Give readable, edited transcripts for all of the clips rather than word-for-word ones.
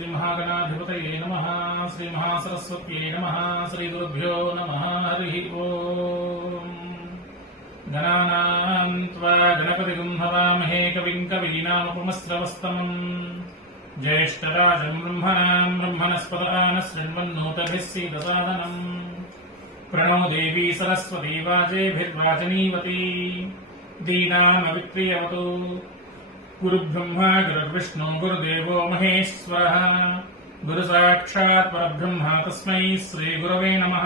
శ్రీ మహాగణాధిపతయే నమః శ్రీ మహాసరస్వత్యై నమః శ్రీ గురుభ్యో నమః హరి ఓం గణానాం త్వా గణపతిగం హవామహే కవిం కవీనాముపమస్రవస్తమం జ్యేష్ఠరాజం బ్రహ్మణాం బ్రహ్మణస్పదాన శృణ్వన్నోతభిः सीदसादनम् प्रणो देवी सरस्वती वाजेभिर्वाचनीवती दीनामवित्रियवतु गुरुब्रह्मा गुरुर्विष्णु गुरुदेवो महेश्वरः गुरुसाक्षात् परब्रह्म तस्मै श्रीगुरवे नमः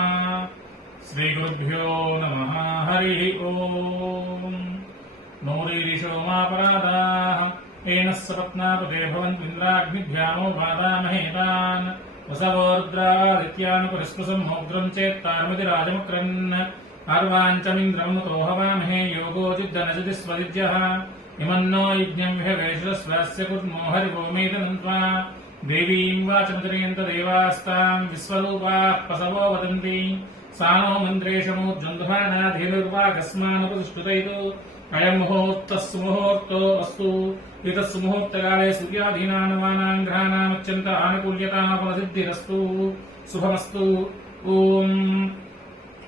श्रीगुरुभ्यो नमः हरिः ओम् नौरीरिषोमापराधाः येन सपत्नापते भवन्त्विन्द्राग्निभ्यामो बाधामहेतान् वसवोर्द्रादित्यानुपरिस्पृशमोग्रम् चेत्तारमिति राजमुक्रन् अर्वाञ्चमिन्द्रमुतो हवामहे योगो जिद्धनजति स्वदिज्यः इमन्नो यज्ञम् विहवेशस्वस्य कुर्मो हरिवोमेतनन्त्वा देवीम् वाचमजनयन्त देवास्ताम् विश्वरूपाः पसवो वदन्ति सा नो मन्त्रेशमुज्जन्ध्वानाधीर्वाकस्मानुपतिष्ठुतैतु अयम् मुहूर्तः सुमुहूर्तो अस्तु एतस्सु मुहूर्तकाले सूर्याधीनानवानाम् ग्रहाणामत्यन्त आनुकूल्यतामफलसिद्धिरस्तु शुभमस्तु ओम्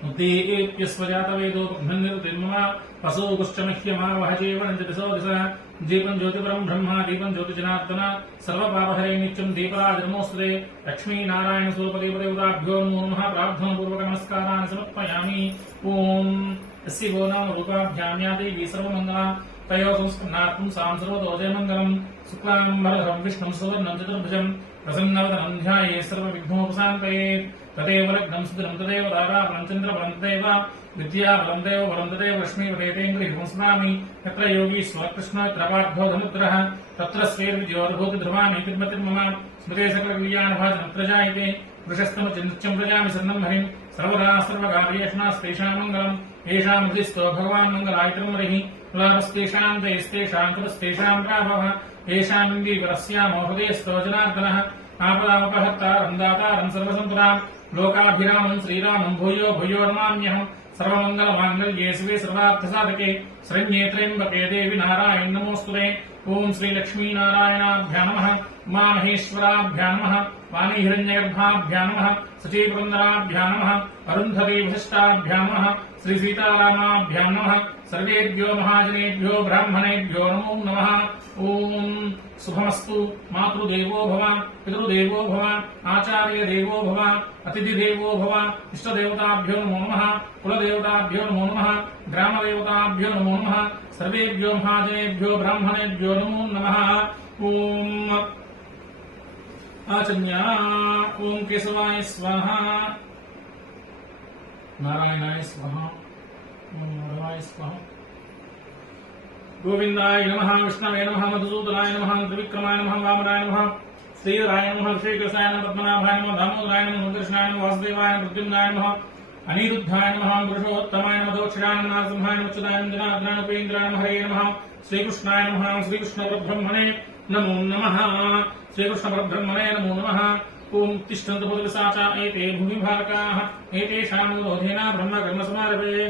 उद्दीप्यस्वजातवेदो ब्रह्मनिर्तिर्मम पशुगुश्चमह्यमावह जीवनं दिशो दिशः दीपं ज्योतिपरं ब्रह्म दीपं ज्योतिजनार्दन सर्वपापहरे नित्यं दीपराजनमोऽस्तुते लक्ष्मीनारायण स्वरूपदेवदेवताभ्यो नमः प्रार्थनापूर्वक नमस्कारान् समर्पयामि ओम् यस्य गो नाम रूपाभ्याम्यादेवी सर्वमङ्गला तयो संस्करणार्थं सां सर्वतोजयमङ्गलम् शुक्लाम्बरधरं विष्णुं सुवर्णं चतुर्भुजं प्रसन्नवदनं ध्याये सर्वविघ्नोपशान्तये तदेव लग्नं सुदरं तदेव ताराबलं चन्द्रबलं तदेव विद्याबलं देव बलं तदेव लक्ष्मीपदेतेन्द्रियं स्मरामि यत्र योगीश्वर कृष्ण त्रपार्थो धनुद्रः तत्र स्वेर्विजयोर्भूति ध्रुवामि तिर्मतिर्मम स्मृते सकलकल्याणभाजनत्र जायते वृषस्तमचिन्त्यं प्रजामि शरणं हरिं सर्वदा सर्वकार्येषणास्तेषां मङ्गलम् येषां हृदिस्थो भगवान् मङ्गलायितर्मरिः लाभस्तेषां तैस्तेषां कृतस्तेषां प्राभवः येषाम् इन्दीवरस्यामो हृदयस्थो जनार्दनः आपदामपहर्तारं दातारं सर्वसम्पदाम् लोकाभिरामं श्रीरामं भूयो भूयो नमाम्यहम् सर्वमङ्गलमाङ्गल्ये शिवे सर्वार्थसाधके शरण्ये त्र्यम्बके देवि नारायण नमोऽस्तुते ॐ श्रीलक्ष्मीनारायणाभ्यां नमः उमामहेश्वराभ्यां नमः वाणीहिरण्यगर्भाभ्यां नमः सचीपुरन्दराभ्यां नमः अरुन्धती वसिष्ठाभ्यां नमः श्रीसीतारामाभ्यां नमः सर्वेभ्यो महाजनेभ्यो ब्राह्मणेभ्यो नमो नमः ओम शुभमस्तु मातृदेवो भव पितृदेवो भव आचार्यदेवो भव अतिथिदेवो भव इष्टदेवताभ्यो नमो नमः कुलदेवताभ्यो नमो नमः ग्रामदेवताभ्यो नमो नमः सर्वेभ्यो महाजनेभ्यो ब्राह्मणेभ्यो नमो नमः ओम आचन्या ओम केशवाय स्वाहा नारायणाय स्वाहा ओम नारायणाय स्वाहा गोविंदाय नमः विष्णवे नमः मधुसूदनाय नमः त्रिविक्रमाय नमः वामनाय नमः श्रीधराय नमः श्रीकृष्णाय नमः पद्मनाभाय नमः दामोदराय नमः कृष्णाय नमः वासुदेवाय नमः प्रद्युम्नाय नमः अनिरुद्धाय नमः पुरुषोत्तमाय नमः दक्षिणाय नमः सिंहाय नमः च्युताय नमः जनार्दनाय उपेन्द्राय नमः हरे नमः श्रीकृष्णाय नमः श्रीकृष्णपरब्रह्मणे नमो नमः श्रीकृष्णपरब्रह्मणे नमो नमः ओम तिष्ठन्तु भूतपिशाचा एते भूमिभारकाः एतेषां विरोधेन ब्रह्मकर्मसमारभे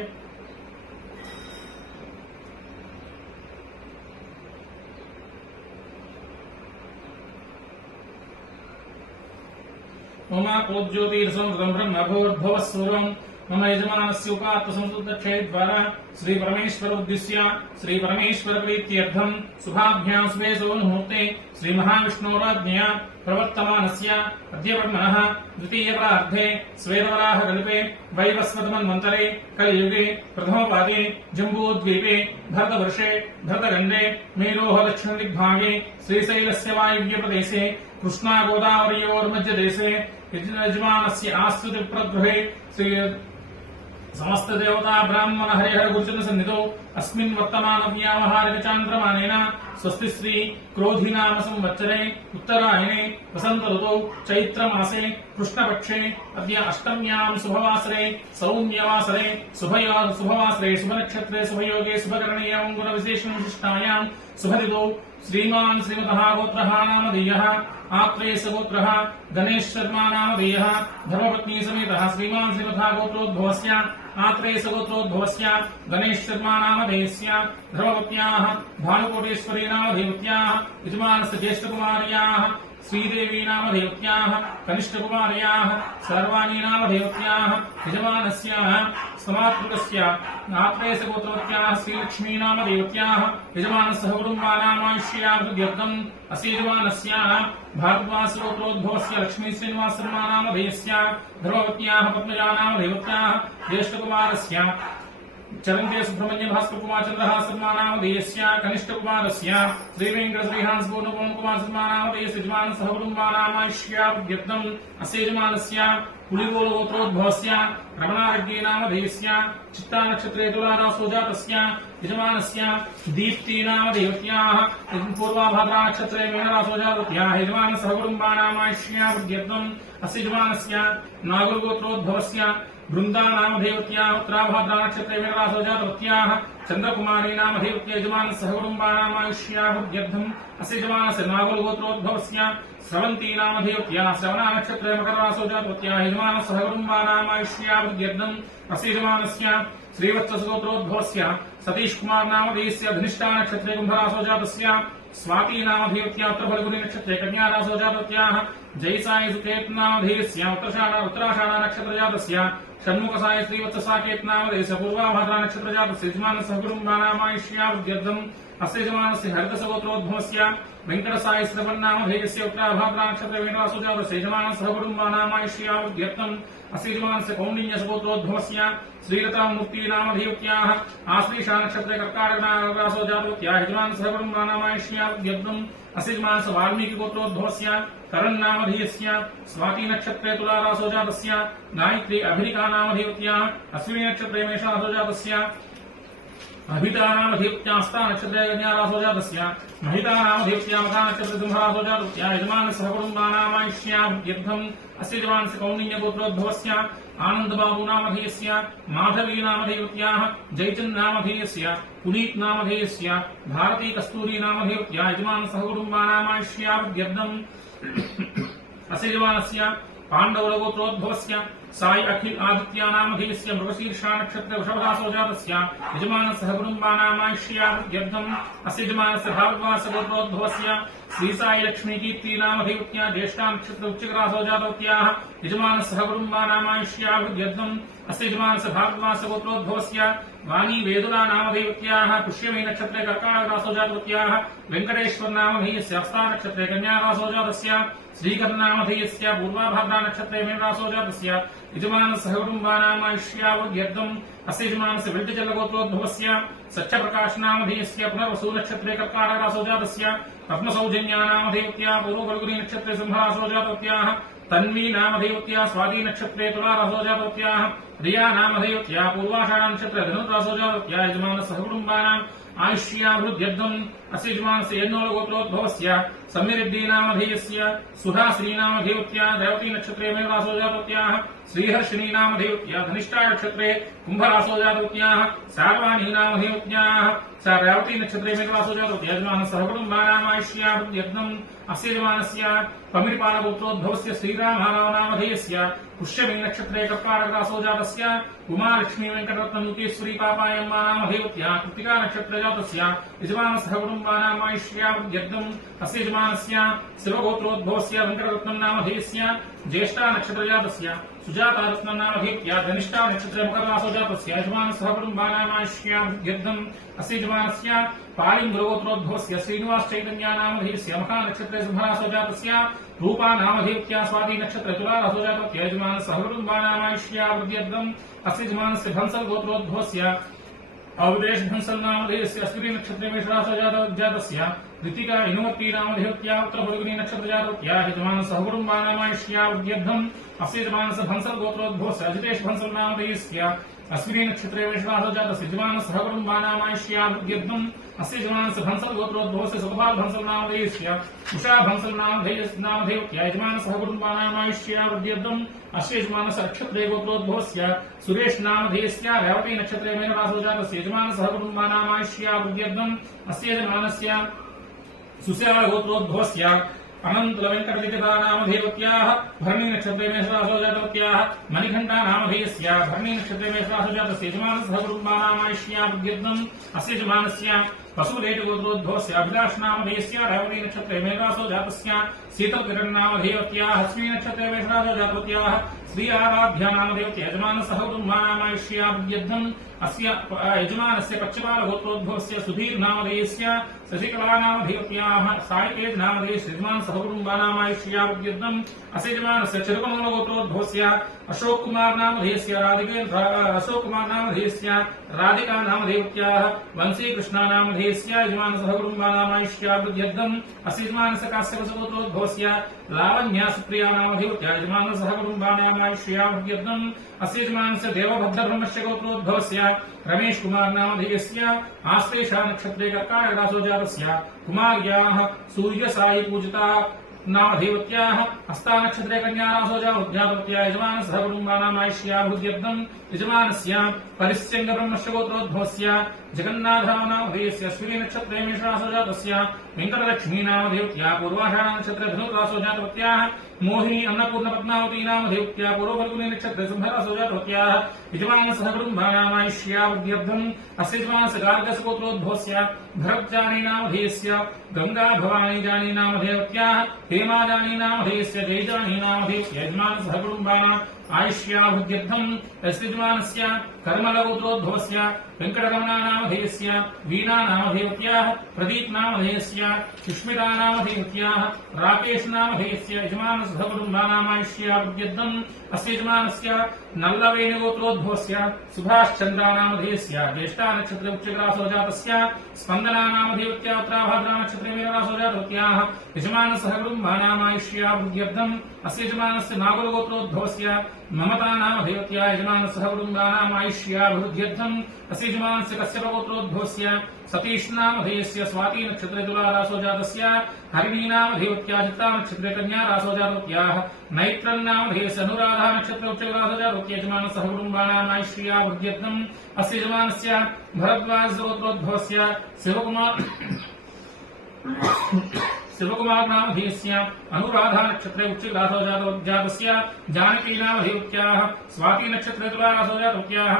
मम कोज्योतिर्संवृतं ब्रह्मभूर्भुवः सर्वम् मम यजमानस्य उपात्तसंस्तुतक्षयद्वारा श्रीपरमेश्वरोद्दिश्य श्रीपरमेश्वरप्रीत्यर्थम् शुभाभ्यां शुभे मुहूर्ते श्रीमहाविष्णोराज्ञया प्रवर्तमानस्य अद्य ब्रह्मणः द्वितीयपरार्धे श्वेतवराहकल्पे वैवस्वतमन्वन्तरे कलियुगे प्रथमपादे जम्बूद्वीपे भरतवर्षे भरतखण्डे मेरोः दक्षिणदिग्भागे श्रीशैलस्य वायव्यप्रदेशे कृष्णागोदावरयोर्मध्यदेशे यजमानस्य आश्रितप्रगृहे श्री समस्त देवता ब्राह्मण हरिहर गुरुजन सन्निधौ अस्मिन् वर्तमानव्यावहारिक चान्द्रमानेन स्वस्ति श्री क्रोधिनाम संवत्सरे उत्तरायणे वसंत ऋतौ चैत्रमासे कृष्णपक्षे अद्य अष्टम्यां शुभवासरे सौम्यवासरे शुभवासरे शुभनक्षत्रे शुभयोगे शुभकरणीयां गुणविशेषविशिष्टायां शुभतिथौ श्रीमान् श्रीमतः गोत्रः नामधेयः आत्रेयसगोत्रः गणेश शर्मा नामधेयः धर्मपत्नी समेतः श्रीमान् श्रीमतः गोत्रोद्भवस्य आत्रेयसगोत्रोद्भवस्य गणेश शर्मा नामधेयस्य धर्मपत्न्याः भानुकोटेश्वरी नामधेयवत्याः यजमानस्य ज्येष्ठकुमार्याः श्रीदेवी नामधेयत्याः कनिष्ठकुमार्याः सर्वाणि नामधेयत्याः यजमानस्याः समात्मकस्य आत्रेयसगोत्रवत्याः श्रीलक्ष्मी नामधेयत्याः यजमानस्य कुटुम्बानामायुष्याभिवृद्ध्यर्थम् अस्य यजमानस्याः भारद्वासगोत्रोद्भवस्य लक्ष्मी श्रीनिवासशर्मा नामधेयस्य धर्मवत्याः पद्मजा नामधेयत्याः ज्येष्ठकुमारस्य चरंते सुब्रह्मण्य भास्कर कुमार चंद्रहास शर्मा नामधेयस्य कनिष्ठकुमारस्य श्रीवेंकट श्रीहांस पूर्णकुमार कुमार शर्मा नामधेयस्य यजमान सहकुटुम्बानामायुष्याभिवृद्ध्यर्थम् अस्य यजमानस्य पुलिगोल गोत्रोद्भवस्य रमणारेड्डी नामधेयस्य चित्ता नक्षत्रे तुलारासो जातस्य यजमानस्य दीप्ति नामधेयत्याः पूर्वाभाद्रा नक्षत्रे मीनरासो जातस्याः यजमानस्य सहकुटुम्बानामायुष्याभिवृद्ध्यर्थम् अस्य यजमानस्य नागुलगोत्रोद्भवस्य बृंदा नामधेयत्याः उत्तराभाद्रा नक्षत्रे मीनरासो जातवत्याः चंद्रकुमारी नामधेयत्या यजमान सहकुटुम्बानामायुष्याभिवृद्ध्यर्थम् अस्य यजमानस्य नागुलगोत्रोद्भवस्य स्रवंती नामधेयत्याः श्रवणा नक्षत्रे मकररासो जातवत्याः यजमान सहकुटुम्बानामायुष्याभिवृद्ध्यर्थम् अस्य यजमानस्य श्रीवत्सगोत्रोद्भवस्य सतीश कुमार नामधेयस्य धनिष्ठा नक्षत्रे कुंभरासो जातस्य स्वाति नामधेयत्या उत्तरफल्गुनी नक्षत्रे कन्यारासो जातवत्याः जयसाई सुकेत नामधेयस्य उत्तराषाढ़ा नक्षत्र जातस्य षण्मुखसाई श्रीवत्ससाकेत नामधेयस्य पूर्वाभाद्रा नक्षत्र जातस्य यजमान सहकुटुम्बानामायुष्याभिवृद्ध्यर्थम् अस्य यजमानस्य हरितसगोत्रोद्भवस्य वेंकटसाई श्रवणनामधेयस्य उत्तराभाद्रा नक्षत्रे मीनरासो जातस्य यजमान सहकुटुम्बानामायुष्याभिवृद्ध्यर्थम् अस्य यजमानस्य कौंडिन्यसगोत्रोद्भवस्य श्रीलतामूर्ति नामधेयत्याः आश्लीषा नक्षत्रे कर्काटकरासो जातवत्याः यजमान सहकुटुम्बानामायुष्याभिवृद्ध्यर्थम् अस्य यजमानस्य वाल्मीकि गोत्रोद्भवस्य करण नामधेयस्य स्वाति नक्षत्रे तुलारासो जातस्य गायत्री अभिरिका नामधेयत्याः अश्विनी नक्षत्रे मेषरासो जातस्य अभिता नामधेयत्यास्ता नक्षत्रे कन्यारासो जातस्य महिता नामधेयत्या मका नक्षत्रे सिंहरासो जातस्याः यजमानस्य सहकुटुम्बानामायुष्याभिवृद्ध्यर्थम् अस्य यजमानस्य कौंडिन्यगोत्रोद्भवस्य आनन्दबाबू नामधेयस्य माधवी नामधेयत्याः जयचंद नामधेयस्य पुनीत नामधेयस्य भारती कस्तूरी नामधेयत्याः यजमानस्य सहकुटुम्बानामायुष्याभिवृद्ध्यर्थम् अस्य यजमानस्य पाण्डवगोत्रोद्भवस्य साई अखिल आदित्य नामधेयस्य मृगशीर्षा नक्षत्रे वृषभरासो जातस्य यजमानस्य सहकुटुम्बानामायुष्याभिवृद्ध्यर्थम् अस्य यजमानस्य भारद्वासगोत्रोद्भवस्य श्री साई लक्ष्मी कीर्ति नामधेयत्या ज्येष्ठा नक्षत्रे वृश्चिकरासो जातवत्याः यजमानस्य सहकुटुम्बानामायुष्याभिवृद्ध्यर्थम् अस्य यजमानस्य भारद्वासगोत्रोद्भवस्य वाणी वेदुना नामधेयत्याः पुष्यमी नक्षत्रे कर्काटकरासो जातवत्याः वेंकटेश्वर नामधेयस्य हस्ता नक्षत्रे कन्यारासो जातस्य श्रीकर नामधेयस्य पूर्वाभाद्रा नक्षत्रे मीनरासो जातस्य यजमानस्य सहकुटुम्बानामायुष्याभिवृद्ध्यर्थम् अस्य यजमानस्य वृद्धजलगोत्रोद्भवस्य सत्यप्रकाश नामधेयस्य पुनर्वसु नक्षत्रे कर्काटकरासो जातस्य पद्मसौजन्या नामधेयत्या पूर्वफल्गुनी नक्षत्रे सिंहरासो जातवत्याः तन्वी नामधेयत्या स्वाति नक्षत्रे तुलारासो जातवत्याः रिया नामधेयत्या पूर्वाषाढ़ा नक्षत्रे धनुरासो जातवत्याः यजमानस्य सहकुटुम्बानाम् आयुष्याभिवृद्ध्यर्थम् अस्य यजमानस्य यन्नोलगोत्रोद्भवस्य सम्यरेड्डी नामधेयस्य सुधाश्री नामधेयत्या रेवती नक्षत्रे मीनरासो जातवत्याः श्रीहर्षिणी नामधेयत्या धनिष्ठा नक्षत्रे कुंभरासो जातवत्याः सर्वाणि नामधेयत्याः रेवती नक्षत्रे मीनरासो जातवत्याः यजमानस्य सहकुटुम्बानामायुष्याभिवृद्ध्यर्थम् अस्य यजमानस्य पमिरपालगोत्रोद्भवस्य श्रीरामराव नामधेयस्य पुष्यमी नक्षत्रे कर्काटकरासो जातस्य उमालक्ष्मी वेंकटरत्नमूर्तीश्वरी पापायम्मा नामधेयत्या कृत्तिका नक्षत्रे जातस्य यजमानस्य सहकुटुम्बानामायुष्याभिवृद्ध्यर्थम् अस्य यजमानस्य शिवगोत्रोद्भवस्य वेंकटरत्नं नामधेयस्य ज्येष्ठा नक्षत्रे जातस्य सुजाता रत्नं नामधेयत्या धनिष्ठा नक्षत्रे मकररासो जातस्य यजमानस्य सहकुटुम्बानामायुष्याभिवृद्ध्यर्थम् अस्य यजमानस्य पालिङ्गुरगोत्रोद्भवस्य श्रीनिवास चैतन्या नामधेयस्य मखा नक्षत्रे सिंहरासो जातस्य रूपा नामधेयत्या स्वाति नक्षत्रे तुलारासो जातस्य यजमानस्य सहकुटुम्बानामायुष्याभिवृद्ध्यर्थम् अस्य यजमानस्य भंसल गोत्रोद्भवस्य अवदेश भंसल नामधेयस्य अश्विनी नक्षत्रे मेषरासो जातस्य ऋतिका इनुमती नामधेयत्या उत्तरफल्गुनी नक्षत्र जातवत्या यजमानस्य सहकुटुम्बानामायुष्याभिवृद्ध्यर्थम् अस्य यजमानस्य भंसल गोत्रोद्भवस्य अजितेश भंसल नामधेयस्य अश्विनी नक्षत्रे मेषरासो जातस्य यजमानस्य सहकुटुम्बानामायुष्याभिवृद्ध्यर्थम् अस्य यजमानस्य भंसल गोत्रोद्भवस्य सुखपाल भंसल नामधेयस्य उषा भंसल नामधेयत्या यजमानस्य सहकुटुम्बानामायुष्याभिवृद्ध्यर्थम् अस्य यजमानस्य नक्षत्रे गोत्रोद्भवस्य सुरेश नामधेयस्य रेवती नक्षत्रे मीनरासो जातस्य यजमानस्य सहकुटुम्बानामायुष्याभिवृद्ध्यर्थम् अस्य यजमानस्य सुस्याल गोत्रोद्भवस्य अनंत वेंकटलिखिता नामधेयत्याः भरणी नक्षत्रे मेषरासो जातवत्याः मणिकण्ठा नामधेयस्य भरणी नक्षत्रे मेषरासो जातस्य यजमानस्य सहकुटुम्बानामायुष्याभिवृद्ध्यर्थम् अस्य यजमानस्य पशुलेटगोत्रोद्भवस्य अभिलाषनामधेयस्य रेवती नक्षत्रे मेघरासो जातस्य शीतलकिरणनामधेयत्याः हस्मी नक्षत्रे मेषरासो जातवत्याः श्री आराध्या नामधेयत्या यजमानसह कुटुम्बानामायुष्याभिवृद्ध्यम् अस्य यजमानस्य कक्षपालगोत्रोद्भवस्य सुधीर् नामधेयस्य शशिकलानामधेयत्याः सायिकेज नामधेयस्य यजमानसह कुटुम्बानामायुष्याभिवृद्ध्यम् अस्य यजमानस्य चिरुकमूलगोत्रोद्भवस्य अशोक कुमार नामधेयस्य राधिका नामधेयत्याः वंशी कृष्णा नामधेयस्य यजमानसह कुटुम्बानामायुष्याभिवृद्ध्यम् अस्य यजमानस्य काश्यपसगोत्रोद्भवस्य लावण्या सुप्रिया नामधेयत्या यजमानसह कुटुम्बानामायुष्याभिवृद्ध्यम् अस्य यजमानस्य देवभद्रब्रह्मस्य गोत्रोद्भवस्य रमेश कुमार नामधेयस्य आश्लेषा नक्षत्रे कर्काटकरासो जातस्य कुमार्याः सूर्यसायि पूजिता नामधेयत्याः हस्ता नक्षत्रे कन्यारासो जातवत्या यजमानसह कुटुम्बानामायुष्याभिवृद्ध्यर्थम् यजमानस्य परिस्यङ्गब्रह्मस्य गोत्रोद्भवस्य जगन्नाथनामधेयस्य अश्विनी नक्षत्रे मेषरासो जातस्य वेङ्कटलक्ष्मी नामधेयत्या पूर्वाषाढा नक्षत्रे धनुरासो जातवत्याः मोहिनी अन्नपूर्ण पद्मावती नामधेयत्या पूर्वफल्गुनी नक्षत्रे सिंहरासो जातवत्याः यजमानसह कुटुम्बानामायुष्याभिवृद्ध्यर्थम् अस्य यजमानस्य गार्गस्य गोत्रोद्भवस्य भरतजानी नामधेयस्य गंगा भवानी जानी नामधेयत्याः हेमा जानी नामधेयस्य जयजानी नामधेयस्य यजमानसह कुटुम्बानाम् आयुष्याभिवृद्ध्यर्थम् अस्य यजमानस्य कर्मलगोत्रोद्भवस्य वेङ्कटरमणा नामधेयस्य वीणा नामधेयत्याः प्रदीप नामधेयस्य सुष्मिता नामधेयत्याः राकेश नामधेयस्य यजमानसह कुटुम्बानामायुष्याभिवृद्ध्यर्थम् अस्य यजमानस्य नल्लवेणुगोत्रोद्भवस्य सुभाषचन्द्रा नामधेयस्य ज्येष्ठा नक्षत्रे उच्चग्रासो जातस्य स्पन्दना नामधेयत्या उत्तराभाद्रा नक्षत्रे मीनरासो जातवत्याः यजमानसह कुटुम्बानामायुष्याभिवृद्ध्यर्थम् अस्य यजमानस्य नागरगोत्रोद्भवस्य ममता नामधेयत्या यजमानसह कुटुम्बानामायुष्याभिवृद्ध्यर्थम् अस्य यजमानस्य कश्यपगोत्रोद्भवस्य सतीश नामधेयस्य स्वाति नक्षत्रे तुलारासो जातस्य हरिणी नामधेयत्या चित्ता नक्षत्रे कन्यारासो जातवत्याः मैत्रन् नामधेयस्य अनुराधा नक्षत्रे उच्चग्रासो जातवत्या यजमानसह कुटुम्बानामायुष्याभिवृद्ध्यर्थम् अस्य यजमानस्य भरद्वाजगोत्रोद्भवस्य शिवकुमार नामधेयस्य अनुराधा नक्षत्रे उच्चग्रासो जातस्य जानकी नामधेयत्याः स्वाति नक्षत्रे तुलारासो जातवत्याः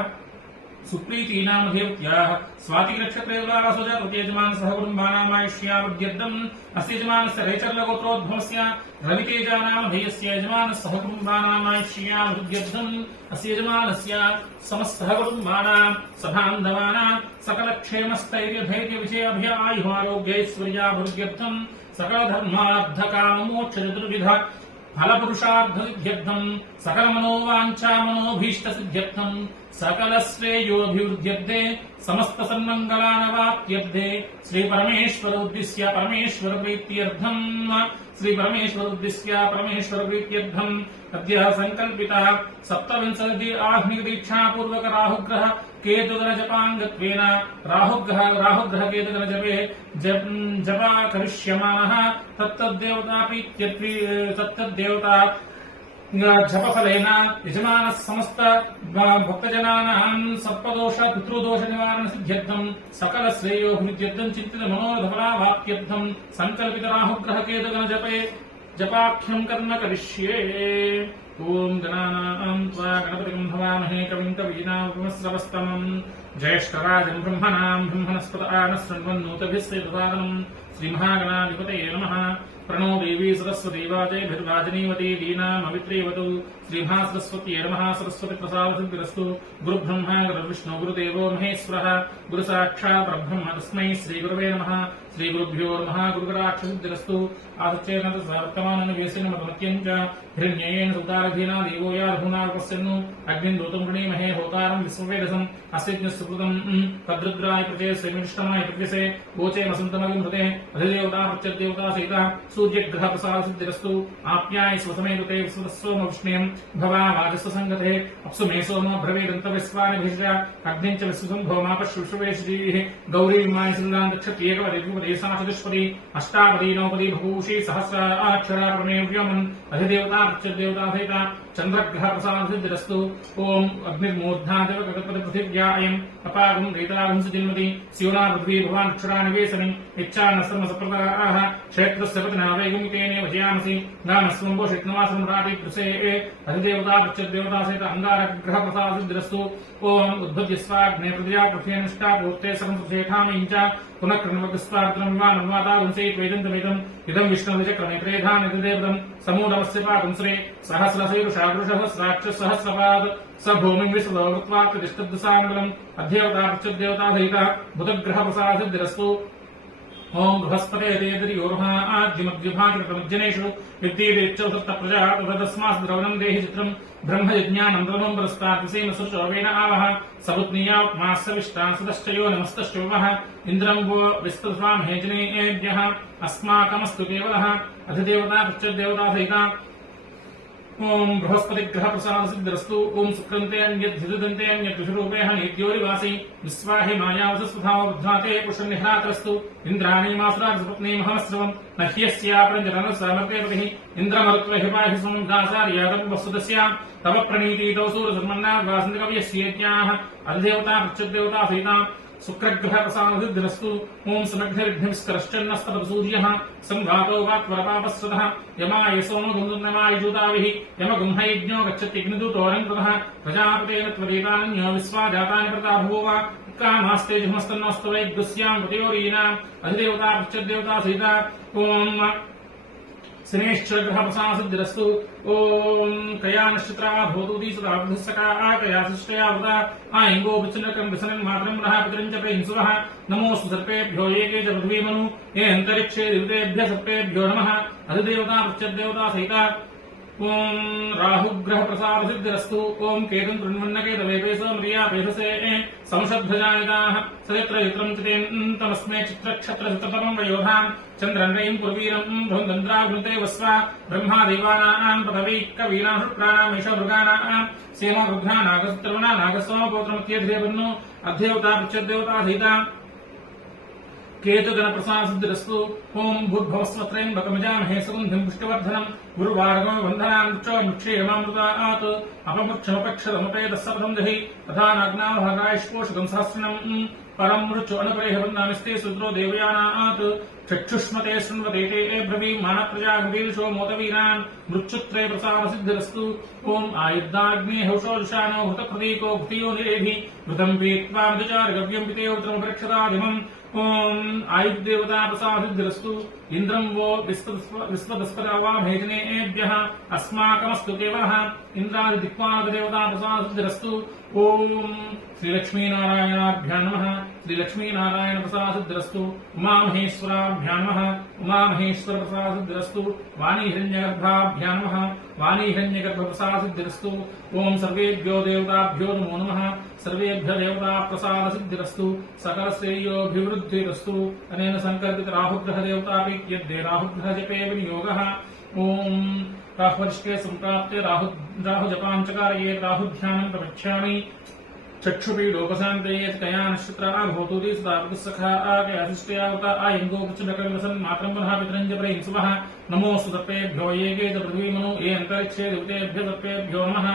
सुप्रीति नामधेयत्याः स्वाति नक्षत्रे तुलारासो जातवत्या यजमानसह कुटुम्बानामायुष्याभिवृद्ध्यर्थम् अस्य यजमानस्य रेचर्लगोत्रोद्भवस्य रवितेजा नामधेयस्य यजमानसह कुटुम्बानामायुष्याभिवृद्ध्यर्थम् अस्य यजमानस्य समस्तः कुटुम्बानाम् सभान्धवानाम् सकलक्षेमस्थैर्यधैर्यविजयाभ्य आयुरारोग्यैश्वर्याभिवृद्ध्यर्थम् सकलधर्मार्थकाममोक्षचतुर्विध फलपुरुषार्थसिद्ध्यर्थम् सकलमनोवाञ्छामनोभीष्टसिद्ध्यर्थम् सकलश्रेयोभिवृद्ध्यर्थे समस्तसन्मङ्गलानवाप्त्यर्थे श्रीपरमेश्वरोद्दिश्य परमेश्वरप्रीत्यर्थम् परमेश्वरप्रीत्यर्थम् अद्य संकल्पितः सप्तविंशति आह्निकदीक्षापूर्वक राहुग्रह केतुगण जपाङ्गत्वेन राहुग्रह केतुगण जपे जपा करिष्यमाणः तत्तद्देवता जपफलेन यजमानः समस्त भक्तजनानाम् सर्पदोष पितृदोष निवारण सिद्ध्यर्थम् सकल श्रेयोभिवृद्ध्यर्थम् चिन्तित मनोरथफलावाप्त्यर्थम् संकल्पित राहुग्रह केतुगण जपाख्यम् कर्म करिष्ये। ओम गणानाम् त्वा गणपतिम् भवामहे कविम् कवीनामुपमश्रवस्तमम् ज्येष्ठराजम् ब्रह्मणाम् ब्रह्मणस्पत आनशृण्वन्नोतभिः सेतुसादनम् श्रीमहागणाधिपतये नमः। प्रणो देवी सरस्वती वाजयभिर्वाजनीवती दीनामवित्रेवतु श्रीमहासरस्वत्यै नमः। सरस्वती प्रसादसिद्धिरस्तु। गुरुब्रह्मा गुरुर्विष्णु गुरुदेवो महेश्वरः गुरुसाक्षात् परब्रह्म तस्मै श्रीगुरवे नमः। श्रीगुरुभ्यो नमः। गुरुकटाक्षसिद्धिरस्तु। आसच्चेन वर्तमाननिवेशेन मदमत्यञ्च हिरण्येन सुतारधीना देवो या रघुनाथपश्यन्नु अग्निम् दूतं गृणीमहे होतारम् विश्ववेदसम् अस्य सुकृतम् तद्रुद्राय प्रचे श्रीमिष्टमाय प्रत्यसे वोचे वसन्तमगिम् हृते अधिदेवता प्रत्यदेवता सहितः सूर्यग्रह प्रसाद सिद्धिरस्तु। आप्याय स्वसमेतते विश्वतस्सोम विष्णुयम् भवा वाजस्वसङ्गते अप्सु मे सोम भ्रवेदन्तविश्वानिभिश्च अग्निम् च विश्वसम्भो मापश्विश्वेश्रीः गौरी विमाय श्रीलान्दक्षत्येकवदिपदेशाचतुष्पदी अष्टापदी नवपदी बभूषी सहस्राक्षरा प्रमेव्योमन् अधिदेवता प्रत्यदेवता सहिता चन्द्रग्रह प्रसाद सिद्धिरस्तु। ओम अग्निर्मूर्धा देव गगपति पृथिव्या अयम् अपागम् रेतागम् सुजिन्मति स्योना पृथ्वी भवान् अक्षरा निवेशनि इच्छा न सर्व सप्रदाः क्षेत्रस्य पतिना वेगुमितेने वजयामसि नामस्वं पोषित्नमासं राति प्रसे अधिदेवता प्रत्यदेवता सहित अंगारग्रह प्रसादिद्रस्तु ओम उद्भज्यस्वाग्ने प्रजया पृथ्वीनिष्ठा पूर्ते सकं सुषेठामि च पुनः कृण्वकस्वार्त्रं वा मन्वाता वंशे त्वेदन्तमिदम् इदं विष्णुविचक्रमे त्रेधान इतिदेवतं समूढमस्य पाकं श्री सहस्रशीर्षा वृषहस्राक्ष सहस्रपाद स भूमिं विश्वभूत्वा प्रतिष्ठद्दशाङ्गलम् अध्यवता प्रत्यदेवता सहित बुधग्रह प्रसादिद्रस्तु ओम बृहस्पते देदरियोर्हा आद्यमद्युभाकृतमज्जनेषु विद्येदेच्चौसप्त प्रजा तदस्मात् द्रवणं देहि चित्रं ब्रह्मयज्ञानन्द्रमं पुरस्तात् सुचोवेन आवह सपुत्नीयात्मास्सविष्टान् सदश्चयो नमस्तश्चोवः इन्द्रं वो विस्तस्वामहे जनेभ्यः अस्माकमस्तु केवलः अधिदेवता प्रत्यदेवता सहिता ओम बृहस्पति ग्रह प्रसाद सिद्धिरस्तु ओम शुक्रन्ते अन्यद्धिदन्ते अन्यद्विषरूपेण नित्योरिवासी विश्वाहि मायावसस्वधाव बुद्धाते पुष्पनिह्रातरस्तु इन्द्राणी मासुराजपत्नी महस्रवम् न ह्यस्यापरञ्जनः सामर्त्यपतिः इन्द्रमरुत्वहिपाहि समुद्रासार्यादं वस्तुतस्या तव प्रणीतितौ सूरसन्मन्नाद् वासन्तिकव्यस्येत्याः अधिदेवता प्रत्यदेवता सहिता शुक्रग्रह प्रसादिद्रस्तु ओम समग्रविघ्नविस्करश्चन्नस्तपसूर्यः संघातो वाक्वरपापस्वतः यमाय सोमो गुन्दुन्नमाय जूताविः यमगुंहयज्ञो गच्छत्यग्निदूतोऽरं कृतः प्रजापतेन त्वदेतान्यो विश्वा जातानि प्रता भूव कामास्ते जुहमस्तन्नस्तु वैद्युस्यां पतयोरीनाम् अधिदेवता प्रत्यदेवता सहिता ओम शनेश्चरग्रह प्रसादिद्रस्तु ओम कया नक्षत्रा भवतुदी सदा बुद्धसका कया सृष्टयावता आयंगो विचनकं विसनं मात्रं रः पितरं च प्रेंसुवः नमोस्तु सर्पेभ्यो एके च पृथ्वीमनु ये अन्तरिक्षे दिव्येभ्यः सर्पेभ्यो नमः अधिदेवता प्रत्यदेवता सहिता ओम राहुग्रह प्रसादिद्रस्तु ओम केतुं कृण्वन्नकेतवेपेस म्रिया पेशसे समशब्दजायताः सयत्र यत्रं चितेन्तमस्मे चित्रक्षत्रशततमं वयोधां चन्द्रन्रयं पुरवीरं भवन्दन्द्राग्नुते वस्वा ब्रह्मादेवानां पदवीकवीनां शुक्राणां यशमृगाणां सेमरुद्धा नागस्त्रवणा नागस्वामपौत्रमत्यधिरेवन्नो अध्यवता प्रत्यदेवता सहिता केतुगण प्रसादिद्रस्तु ओम भूर्भवस्वत्रयं बकमजामहे सुगन्धिं पुष्टवर्धनं गुरुवारगम वन्दनां च मुक्षेयमामृतात् अपमुक्षमपक्षरमुपेतः दहि तथा नाग्नावहरायष्पोषकं सहस्रनं परं मृचु अनुपरेहवन्नामिस्ते सुद्रो देवयानात् चक्षुष्मते शृण्वते ते ब्रवी मानप्रजागृतीर्षो मोदवीरान् मृत्युत्रय प्रसादसिद्धिरस्तु ओम आयुर्दाग्ने हौषोजुषाणो हृतप्रतीको भृतियो निरेभि घृतं पीत्वा मधुचारगव्यं पितेयोत्रमुपरक्षतादिमम् ओम आयुर्देवता प्रसादिद्रस्तु इंद्रं वो विश्वदस्पदावामेजनेभ्यः अस्माकमस्तु केवलः इंद्रादिक्पालदेवता प्रसादिद्रस्तु ओम श्रीलक्ष्मीनारायणाभ्यां नमः श्रीलक्ष्मीनारायण प्रसादिद्रस्तु उमामहेश्वराभ्यां नमः उमामहेश्वर प्रसादिद्रस्तु वाणीहिरण्यगर्भाभ्यां नमः वाणीहिरण्यगर्भ प्रसादिद्रस्तु ओम सर्वेभ्यो देवताभ्यो नमो नमः सर्वेभ्य देवता प्रसाद सिद्धिरस्तु सकल श्रेयोभिवृद्धिरस्तु अनेन संकल्पित राहुग्रह देवतापि यद्दे राहुग्रह जपे विनियोगः ओम राहुवरिष्ठे संप्राप्ते राहु जपांचकारये राहुध्यानं प्रवक्ष्यामि चक्षुपीडोपशान्ते कया नक्षत्रा भवतुदी सदा सखा आगयाधिष्ठयावता आयंगो प्रचंडकर्मसन् मात्रं पुनः पितरं च प्रहिंसुवः नमोऽस्तु सर्पेभ्यो ये च पृथ्वीमनु ये अन्तरिक्षे देवतेभ्यो सर्पेभ्यो नमः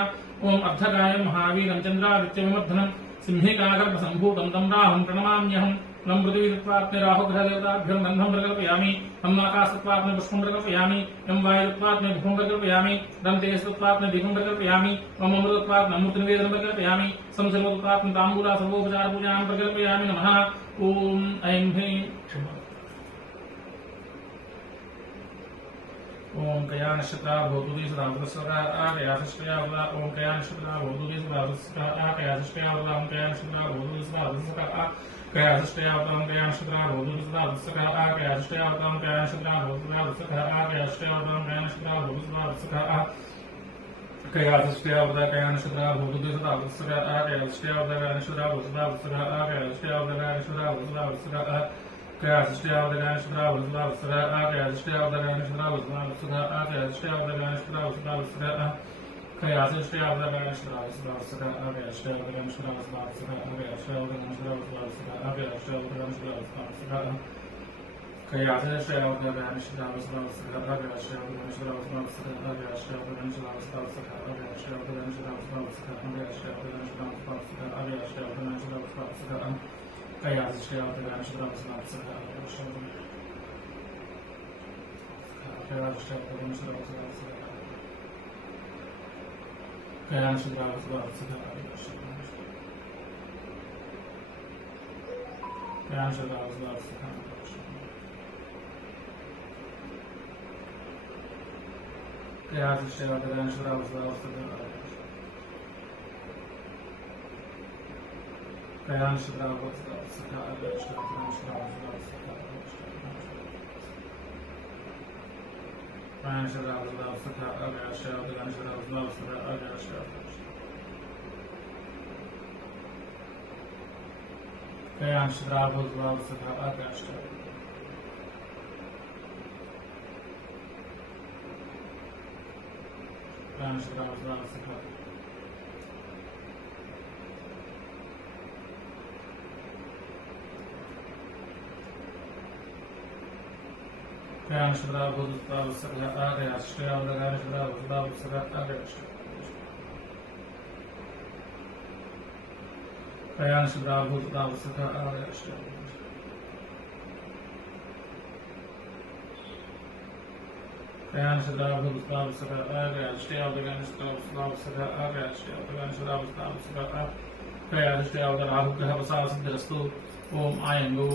ओम अर्धकायं महावीरं चन्द्रादित्यविमर्दनं सिंहिकागर्भसम्भूतं तं राहुं प्रणमाम्यहम् नं पृथिवीतत्त्वात्मे राहुग्रहदेवताभ्यं गन्धं प्रकल्पयामि नं आकाशतत्त्वात्मे पुष्पं प्रकल्पयामि नं वायुतत्त्वात्मे भूमं प्रकल्पयामि नं तेजस्तत्त्वात्मे दीपं प्रकल्पयामि नं अमृतत्वात्मे अमृतनिवेदनं प्रकल्पयामि संसर्वतत्त्वात्मे ताम्बूला सर्वोपचारपूजां प्रकल्पयामि नमः ओम ऐं ह्रीं ओम कया नक्षत्रा भवतुदी सदा वृषभा कया षष्ठया वदा ओम कया नक्षत्रा भवतुदी सदा वृषभा कया षष्ठया वदा ओम कया नक्षत्रा भवतुदी सदा वृषभा कया षष्ठया वदा ओम कया नक्षत्रा भवतुदी सदा वृषभा कया षष्ठया वदा ओम कया नक्षत्रा भवतुदी सदा वृषभा कया षष्ठया वदा ओम कया नक्षत्रा भवतुदी सदा वृषभा कया षष्ठया वदा कया नक्षत्रा भवतुदी सदा वृषभा कया षष्ठया वदा कया नक्षत्रा भवतुदी सदा वृषभा कया षष्ठया वदा कया नक्षत्रा भवतुदी सदा वृषभा कया षष्ठया वदा कया नक्षत्रा भवतुदी सदा वृषभा कया षष्ठया वदा कया नक्षत्रा भवतुदी सदा वृषभा कया षष्ठया वदा कया नक्षत्रा भवतुदी सदा वृषभा कया षष्ठया वदा कया नक्षत्रा भवतुदी सदा वृषभा कया षष्ठया वदा कया नक्षत्रा भवतुदी सदा वृषभा कया षष्ठया वदा कया नक्षत्रा भवतुदी सदा वृषभा कया षष्ठया वदा कया नक्षत्रा भवतुदी सदा वृषभा कया षष्ठया वदा कया नक्षत्रा भवतुदी सदा वृषभा कया षष्ठया वदा कया नक्षत्रा भवतुदी सदा वृषभा कया षष्ठया वदा कया नक्षत्रा भवतुदी सदा वृषभा कया षष्ठया वदा कया नक्षत्रा भवतुदी सदा वृषभा कया षष्ठया वदा कया नक्षत्रा भवतुदी सदा वृषभा कया षष्ठया वदा कया नक्षत्रा भवतुदी सदा वृषभा कया षष्ठया वदा कया नक्षत्रा भवतुदी सदा वृषभा ओम आयंगो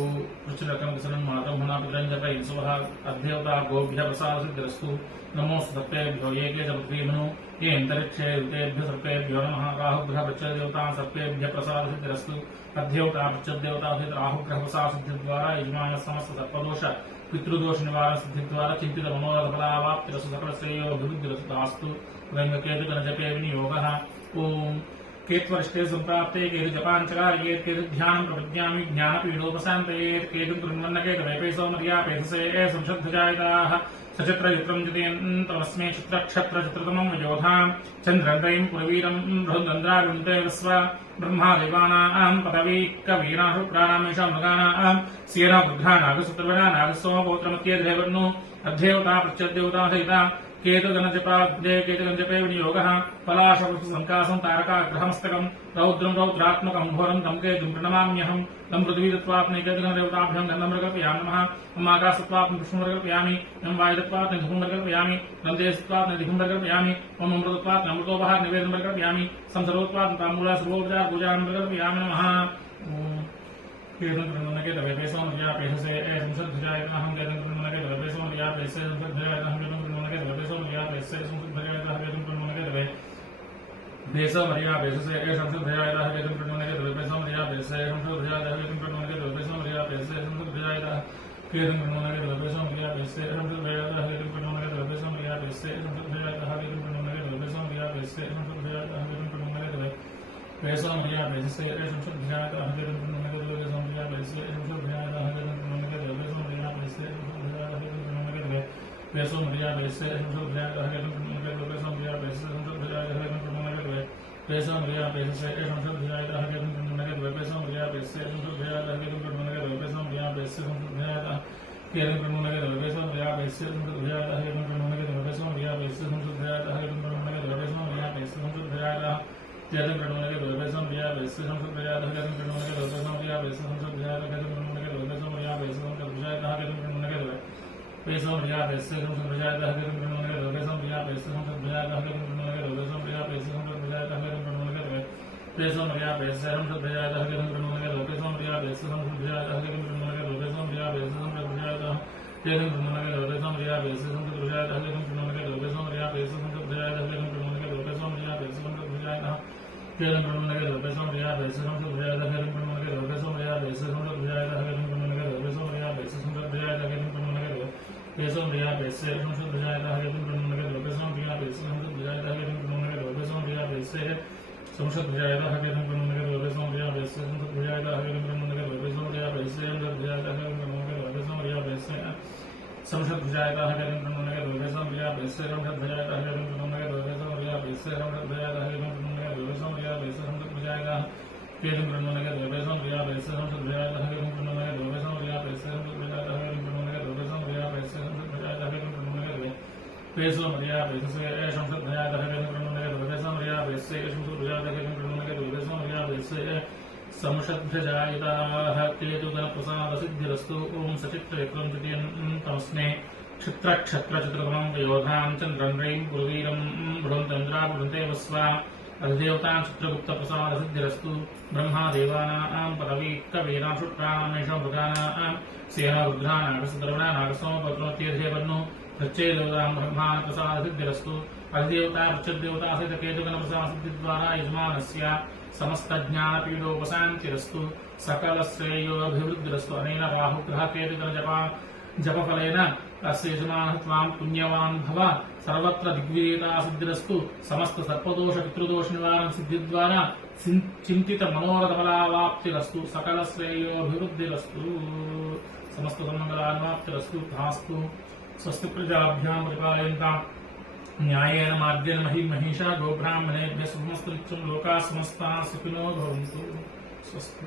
रुचिरकम किसनं मातम हना पितरंजपै सुवह अध्यवता गोभ्य प्रसादसिद्धिरस्तु नमो सर्पेभ्यो ये के जपत्रीमनु ये अंतरिक्षे ऋतेभ्य सर्पेभ्यो नमः राहुग्रह प्रचदेवता सर्पेभ्य प्रसादसिद्धिरस्तु अध्यवता प्रचदेवता सहित राहुग्रह प्रसादसिद्धिद्वारा यजमान समस्त सर्पदोष पितृदोष निवारण सिद्धिद्वारा चिंतित मनोरथ फलावाप्तिरस्तु सकल श्रेयो अभिवृद्धिरस्तु व्यंगकेतुगणजपे विनियोगः ओम केत्वरिष्टे सम्प्राप्ते केतु जपाञ्चकार्येत् केतु ध्यानं प्रपद्यामि ज्ञानपीडोपशान्तयेत् केतु कृन्वन्नकेतवैपेसौमर्यापेससे संशद्धजायताः सचित्रयुत्रं जितेन्तमस्मै चित्रक्षत्रचित्रतमं योधां चन्द्रन्द्रयं पुरवीरं बृहदन्द्राविन्ते विश्व ब्रह्मादेवानां पदवी कवीनाशुक्राणामेषां मृगाणां स्येना बुद्धा नागसूत्रवना नागसोमपौत्रमत्ये देवर्नो अध्येवता प्रत्यदेवता सहिता केतुगणजपाद्ये केतुगणजपे विनियोगः पलाशवृक्षसङ्कासं तारकाग्रहमस्तकं रौद्रं रौद्रात्मकं घोरं तं केतुं प्रणमाम्यहं तं पृथ्वीदत्वात्मै केतुगणदेवताभ्यं गन्धमृगल्पयामि नमः तं आकाशत्वात्मै पुष्पमृगल्पयामि तं वायुदत्वात्मै धूमृगल्पयामि तं तेजस्त्वात्मै दिगुम्बर्गल्पयामि ॐ अमृतत्वात्मै अमृतोपहार निवेदनमृगल्पयामि संसर्वत्वात्मै ताम्बूला सर्वोपचार पूजामृगल्पयामि नमः केतुं प्रणमनकेतवैपेसौमर्यापेससे संसद्धजायतनहं केतुं प्रणमनकेतवैपेसौमर्यापेससे संसद्धजायतनहं केतुं प्रणमनकेतवैपेसौमर्यापेससे संसद्धजायतनहं केतुं प्रणमनकेतवै पेसौमर्यापेससे संसद्धजायतनहं केतुं प्रणमनकेतवैपेसौमर्यापेससे संसद्धजायतनहं केतुं प्रणमनकेतवैपेसौमर्यापेससे संसद्धजायतनहं केतुं प्रणमनकेतवैपेसौमर्यापेससे संसद्धजायतनहं केतुं प्रणमनकेतवैपेसौमर्यापेससे संसद्धजायतनहं केतुं प्रणमनकेतवैपेसौमर्यापेससे संसद्धजायतनहं केतुं प्रणमनकेतवै पेसौमर्यापेससे संसद्धजायतनहं केतुं प्रणमनकेतवैपेसौमर्यापेससे संसद्धजायतनहं केतुं प्रणमनकेतवैपेसौमर्यापेससे संसद्धजायतनहं पेसौमर्यापेससे संसद्धजायतनहं केतुं प्रणमनकेतवैपेसौमर्यापेससे संसद्धजायतनहं केतुं पेसौमर्यापेससे संसद्धजायतनहं केतुं प्रणमनकेतवैपेसौमर्यापेससे संसद्धजायतनहं केतुं प्रणमनकेतवैपेसौमर्यापेससे संसद्धजायतनहं केतुं प्रणमनकेतवैपेसौमर्यापेससे संसद्धजायतनहं केतुं प्रणमनकेतवैपेसौमर्यापेससे संसद्धजायतनहं केतुं प्रणमनकेतवैपेसौमर्यापेससे संसद्धजायतनहं केतुं प्रणमनकेतवैपेसौमर्यापेससे संसद्धजायतनहं केतुं प्रणमनकेतवैपेसौमर्यापेससे संसद्धजायतनहं केतुं प्रणमनकेतवैपेसौमर्यापेससे संसद्धजायतनहं केतुं प्रणमनकेतवै पेसौमर्यापेससे संसद्धजायतनहं केतुं प्रणमनकेतवैपेसौमर्यापेससे संसद्धजायतनहं केतुं प्रणमनकेतवैपेसौमर्यापेससे संसद्धजायतनहं केतुं प्रणमनकेतवै पेसौमर्यापेससे संसद्धजायतनहं केतुं प्रणमनकेतवैपेसौमर्यापेससे संसद्धजायतनहं केतुं प्रणमनकेतवैपेसौमर्यापेससे संसद्धजायतनहं केतुं प्रणमनकेतवैपेसौमर्यापेससे संसद्धजायतनहं केतुं प्रणमनकेतवैपेसौमर्यापेससे संसद्धजायतनहं केतुं प्रणमनकेतवैपेसौमर्यापेससे संसद्धजायतनहं केतुं प्रणमनकेतवैपेसौमर्यापेससे संसद्धजायतनहं केतुं प्रणमनकेतवैपेसौमर्यापेससे संसद्धजायतनहं केतुं प्रणमनकेतवैपेसौमर्यापेससे संसद्धजायतनहं केतुं प्रणमनकेतवै पेसौमर्यापेससे संसद्धजायतनहं केतुं प्रणमनकेतवैपेसौमर्यापेससे संसद्धजायतनहं केतुं प्रणमनकेतवैपेसौमर्यापेससे संसद्धजायतनहं केतुं प्रणमनकेतवैपेसौमर्यापेससे संसद्धजायतनहं केतुं प्रणमनकेतवैपेसौमर्यापेससे संसद्धजायतनहं केतुं प्रणमनकेतवैपेसौमर्यापेससे संसद्धजायतनहं केतुं प्रणमनकेतवैपेसौमर्यापेससे संसद्धजायतनहं केतुं प्रणमनकेतवैपेसौमर्यापेससे संसद्धजायतनहं केतुं प्रणमनकेतवैपेसौमर्यापेससे संसद्धजायतनहं केतुं प्रणमनकेतवैपेसौमर्यापेससे संसद्धजायतनहं केतुं प्रणमनकेतवैपेसौमर्यापेससे संसद्धजायतनहं केतुं प्रणमनकेतवैपेसौमर्यापेससे संसद्धजायतनहं केतुं प्रणमनकेतवै पेसौमर्यापेससे संसद्धजायतनहं केतुं प्रणमनकेतवैपेसौमर्यापेससे संसद्धजायतनहं केतुं प्रणमनकेतवैपेसौमर्यापेससे संसद्धजायतः केतुगणप्रसादसिद्धिरस्तु ओम सचित्रयुक्तं तमस्मै क्षत्रक्षत्रचतुर्गमं योधां चन्द्रं रैं पुरवीरं बृहन्तन्द्रा बृहन्ते वस्व अधिदेवतां चित्रगुप्तप्रसादसिद्धिरस्तु ब्रह्मादेवानां पदवी कवीनां शुक्राणामेषो मृगानां सेना रुद्रानागसद्रवणानागसोपत्रोत्यर्धेवर्णो प्रत्ययदेवतां ब्रह्माप्रसादसिद्धिरस्तु अधिदेवता वृक्षदेवता सहितकेतुगणप्रसादसिद्धिद्वारा यजमानस्य समस्तज्ञानपीडोपशान्तिरस्तु सकलश्रेयोऽभिवृद्धिरस्तु अनेन राहुग्रहकेतुगणजपा जपफलेन तस्य यजमानः त्वां पुण्यवान् भव सर्वत्र दिग्विजयता सिद्धिरस्तु समस्त सर्पदोष पितृदोष निवारण सिद्धिद्वारा चिंतित मनोरथफलावाप्तिरस्तु सकल श्रेयोभिवृद्धिरस्तु समस्त सन्मंगलानुवाप्तिरस्तु तथास्तु स्वस्ति प्रजाभ्यां परिपालयन्तां न्यायेन मार्गेण महिषा गोब्राह्मणेभ्यः समस्तनित्यं लोकाः समस्ताः सुखिनो भवन्तु स्वस्ति।